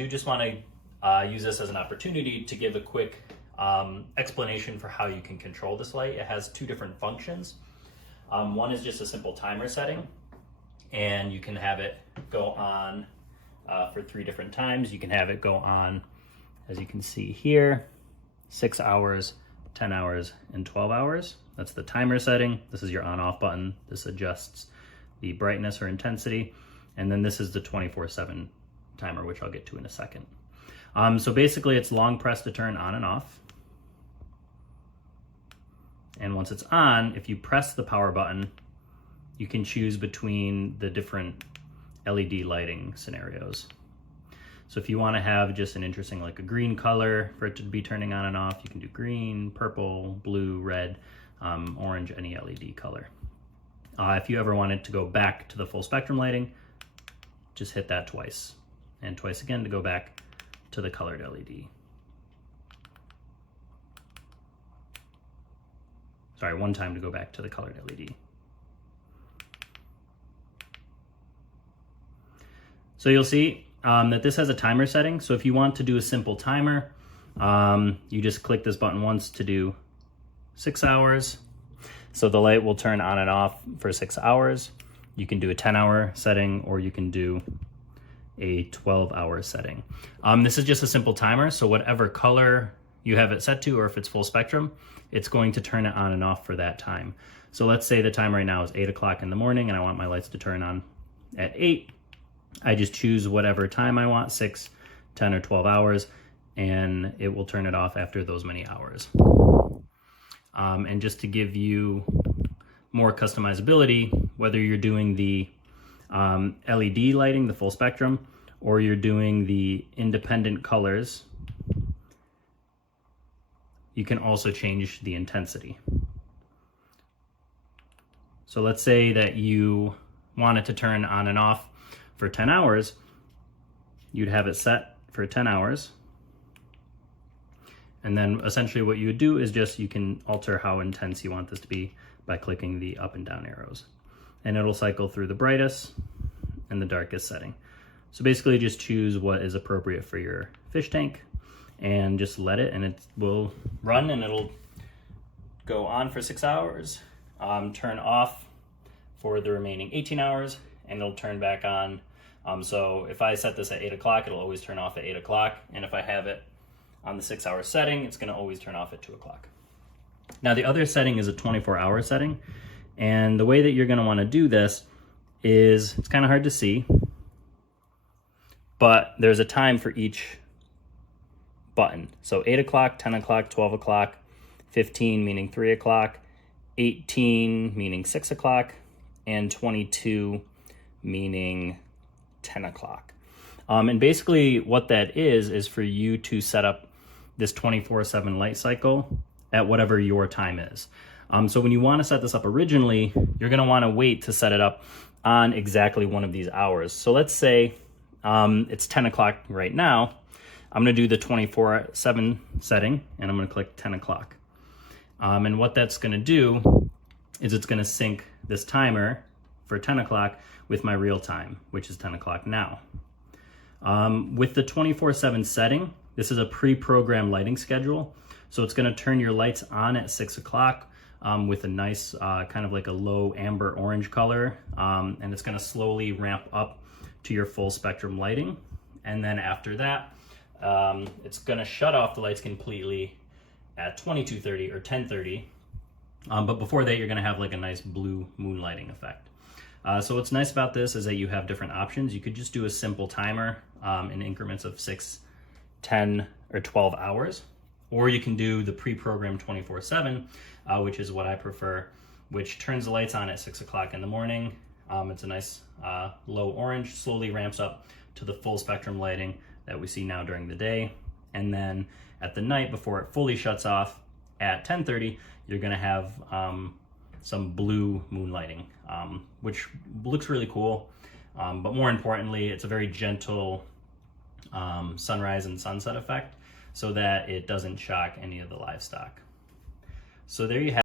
I do just want to use this as an opportunity to give a quick explanation for how you can control this light. It has two different functions. One is just a simple timer setting, and you can have it go on for 3 different times. You can have it go on, as you can see here, 6 hours, 10 hours, and 12 hours. That's the timer setting. This is your on-off button. This adjusts the brightness or intensity. And then this is the 24/7 timer, which I'll get to in a second. So basically it's long press to turn on and off. And once it's on, if you press the power button, you can choose between the different LED lighting scenarios. So if you want to have just an interesting, like a green color for it to be turning on and off, you can do green, purple, blue, red, orange, any LED color. If you ever wanted to go back to the full spectrum lighting, just hit that twice, and twice again to go back to the colored LED. Sorry, one time to go back to the colored LED. So you'll see that this has a timer setting. So if you want to do a simple timer, you just click this button once to do 6 hours. So the light will turn on and off for 6 hours. You can do a 10-hour setting, or you can do a 12-hour setting. This is just a simple timer, so whatever color you have it set to, or if it's full spectrum, it's going to turn it on and off for that time. So let's say the time right now is 8 o'clock in the morning and I want my lights to turn on at 8. I just choose whatever time I want, 6, 10, or 12 hours, and it will turn it off after those many hours. And just to give you more customizability, whether you're doing the LED lighting, the full spectrum, or you're doing the independent colors, you can also change the intensity. So let's say that you want it to turn on and off for 10 hours, you'd have it set for 10 hours. And then essentially what you would do is just, you can alter how intense you want this to be by clicking the up and down arrows. And it'll cycle through the brightest and the darkest setting. So basically just choose what is appropriate for your fish tank and just let it, and it will run, and it'll go on for 6 hours, turn off for the remaining 18 hours, and it'll turn back on. So if I set this at 8 o'clock, it'll always turn off at 8 o'clock. And if I have it on the 6-hour setting, it's gonna always turn off at 2 o'clock. Now the other setting is a 24-hour setting. And the way that you're gonna wanna do this is, it's kind of hard to see, but there's a time for each button. So 8 o'clock, 10 o'clock, 12 o'clock, 15 meaning 3 o'clock, 18 meaning 6 o'clock, and 22 meaning 10 o'clock. And basically what that is for you to set up this 24/7 light cycle at whatever your time is. So when you want to set this up originally, you're going to want to wait to set it up on exactly one of these hours. So let's say it's 10 o'clock right now. I'm going to do the 24/7 setting, and I'm going to click 10 o'clock. And what that's going to do is it's going to sync this timer for 10 o'clock with my real time, which is 10 o'clock now. With the 24/7 setting, this is a pre-programmed lighting schedule. So it's going to turn your lights on at 6 o'clock with a nice kind of like a low amber orange color. And it's going to slowly ramp up to your full spectrum lighting. And then after that, it's going to shut off the lights completely at 22:30 or 10:30. But before that, you're going to have like a nice blue moonlighting effect. So what's nice about this is that you have different options. You could just do a simple timer in increments of 6, 10, or 12 hours. Or you can do the pre-programmed 24/7, which is what I prefer, which turns the lights on at 6 o'clock in the morning. It's a nice low orange, slowly ramps up to the full spectrum lighting that we see now during the day. And then at the night, before it fully shuts off at 10:30, you're gonna have some blue moonlighting, which looks really cool. But more importantly, it's a very gentle sunrise and sunset effect so that it doesn't shock any of the livestock. So there you have